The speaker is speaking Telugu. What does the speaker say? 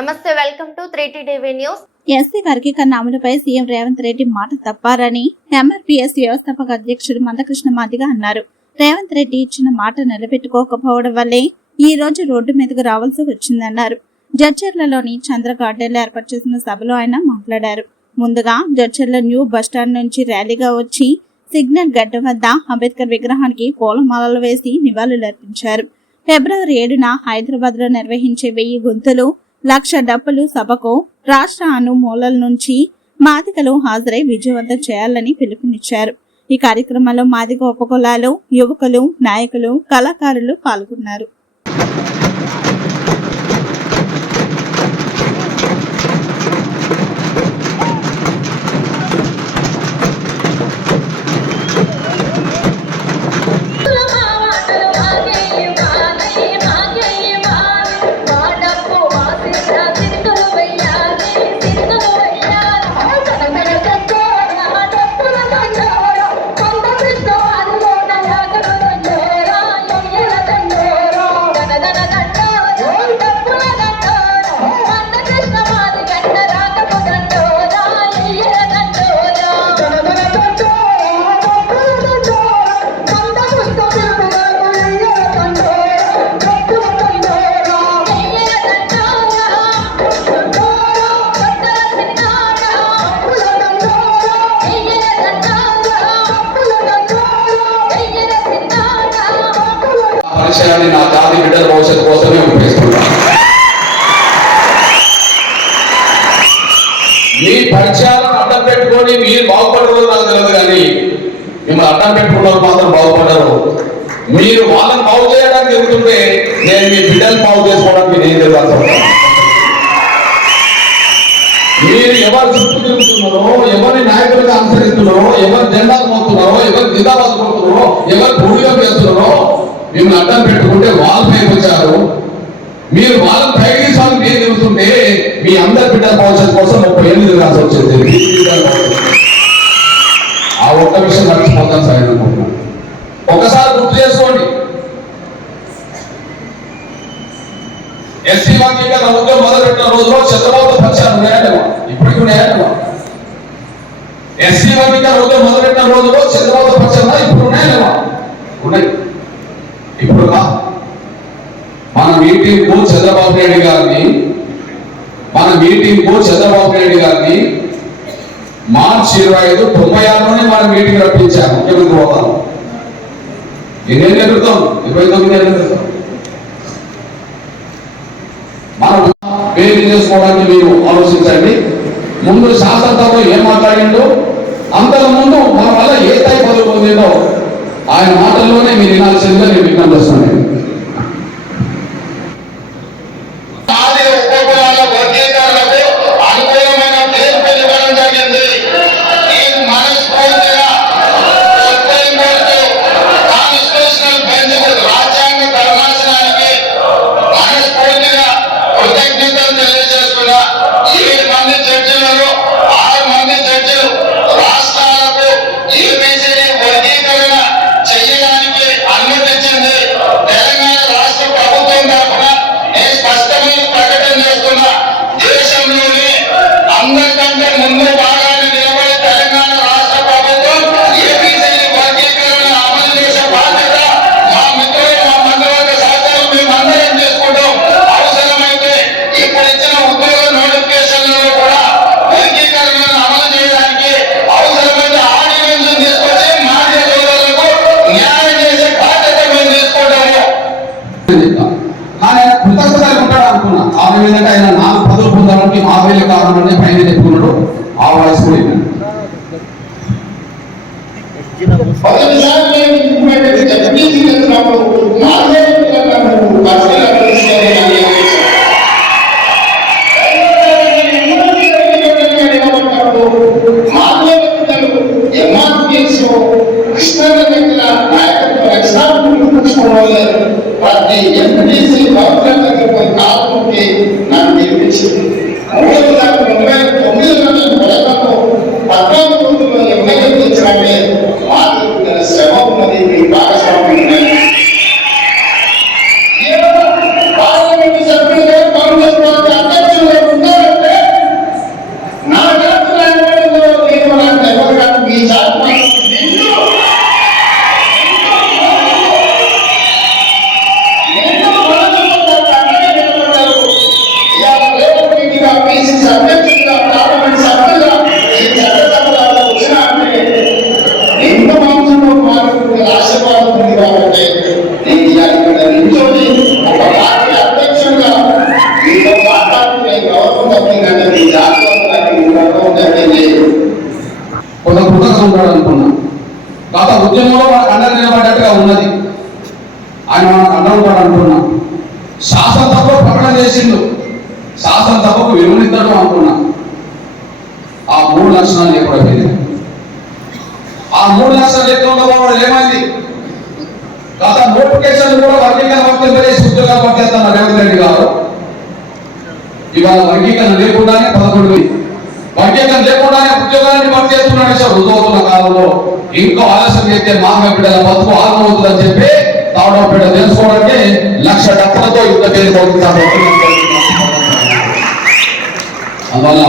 Namaste welcome to three TV news. SC వర్గీకరణ అమలుపై సీఎం రేవంత్ రెడ్డి మాట తప్పారని ఎంఆర్పీఎస్ వ్యవస్థాపక అధ్యక్షుడు మందకృష్ణ మాదిగా అన్నారు. రేవంత్ రెడ్డి ఇచ్చిన మాట నిలబెట్టుకోకపోవడం వల్లే ఈ రోజు రోడ్డు మీదకు రావాల్సి వచ్చిందన్నారు. జడ్చర్లలోని చంద్ర గార్డెన్లో ఏర్పాటు చేసిన సభలో ఆయన మాట్లాడారు. ముందుగా జడ్చర్ల న్యూ బస్టాండ్ నుంచి ర్యాలీగా వచ్చి సిగ్నల్ గడ్డ వద్ద అంబేద్కర్ విగ్రహానికి పూలమాలలు వేసి నివాళులర్పించారు. ఫిబ్రవరి ఏడున హైదరాబాద్లో నిర్వహించే వెయ్యి గొంతులు లక్ష డబ్బులు సభకు రాష్ట్ర అనుమూలల నుంచి మాదికలు హాజరై విజయవంతం చేయాలని పిలుపునిచ్చారు. ఈ కార్యక్రమంలో మాదిక ఉపకులాలు యువకులు నాయకులు కళాకారులు పాల్గొన్నారు. పరిచయాన్ని నా జాతి బిడ్డల భవిష్యత్తు కోసమే ఉపయోగిస్తున్నాను మీ పరిచయాలను అడ్డం పెట్టుకొని మీరు బాగుపడరు నాకు తెలియదు కానీ మిమ్మల్ని అడ్డం పెట్టుకున్నారు మాత్రం బాగుపడరు. మీరు వాళ్ళని బాగు చేయడానికి ఎదుగుతుంటే నేను మీ బిడ్డలు బాగు చేసుకోవడానికి నేను ఎదుగుతాను మీరు ఎవరు చుట్టూ తిరుగుతున్నారో ఎవరి నాయకులుగా అనుసరిస్తున్నారో ఎవరు జెండాలు మోస్తున్నారో ఎవరు జిల్లా కొడుతున్నారో ఎవరు మిమ్మల్ని అడ్డం పెట్టుకుంటే వాళ్ళు పైకి వచ్చారు మీరు వాళ్ళ పైకి తీసుకోవాలి మీరు చెబుతుంటే మీ అందరి బిడ్డల భవిష్యత్తు కోసం ముప్పై ఎనిమిది రాసి వచ్చింది. ఆ ఒక్క విషయం మర్చిపోతాను సార్ అనుకుంటున్నాను ఒకసారి గుర్తు చేసుకోండి. ఎస్సీ వర్గీకరణ ఉద్యోగం మొదలుపెట్టిన రోజులో చంద్రబాబు పరిచయాలు ఉన్నాయంటమా ఇప్పటికి ఉన్నాయంటమా ఎస్సీ వర్గీకరణ ఉద్యోగం మొదలుపెట్టిన రోజులో చంద్రబాబు పరిచయాలు ఇప్పుడు ఉన్నాయలేమా ఉన్నాయి ఇప్పుడు రా. మన మీటింగ్కు చంద్రబాబు నాయుడు గారిని మన మీటింగ్కు చంద్రబాబు నాయుడు గారిని మార్చి ఇరవై ఐదు తొంభై ఆరులోనే మన మీటింగ్ రప్పించాము. ముఖ్యమంత్రి హోదా ఎన్నేళ్ళ క్రితం ఇరవై తొమ్మిది ఏళ్ళ క్రితం మనం పేరు చేసుకోవడానికి మీరు ఆలోచించండి. ముందు శాసనసభలో ఏం మాట్లాడిందో అంతకు ముందు మన వల్ల ఏ టైప్ పదవి పొందిందో ఆయన మాటల్లోనే మీరు వినాల్సిందిగా నేను విజ్ఞప్తి చేస్తున్నాను. hablo ఆత్మస్వరూపం కొంత పుట్టగా ఉన్నాడు అనుకున్నా గత ఉద్యమంలో వాడికి అన్నం నిలబడ్డట్టుగా ఉన్నది. ఆయన మనకు అన్నం ఉన్నాడు అనుకున్నా శాసనసభలో ప్రకటన చేసిండు. శాసనసభకు వివరిద్దడం అనుకున్నా. ఆ మూడు లక్షణాలు ఎప్పుడైపోయింది ఆ మూడు లక్షల లేకుండా వాడు ఏమైంది? గత నోటిఫికేషన్ కూడా వర్గీకరణ వర్తింపజేసి ఉద్యోగాలు వర్తిస్తున్నారు రేవంత్ రెడ్డి గారు. ఇవాళ వర్గీకరణ లేకుండానే పదకొండు వేలు. వర్గీకరణ లేకుండానే ఉద్యోగాన్ని భర్తీ చేస్తున్న విషయం రుజువుతున్న కాలంలో ఇంకో ఆలస్యం చేస్తే మామ బిడ్డల బతుకు ఆత్మవుతుందని చెప్పి తాడవ బిడ్డ తెలుసుకోవడానికి లక్ష డబ్బులతో యుద్ధ పేరు అందువల్ల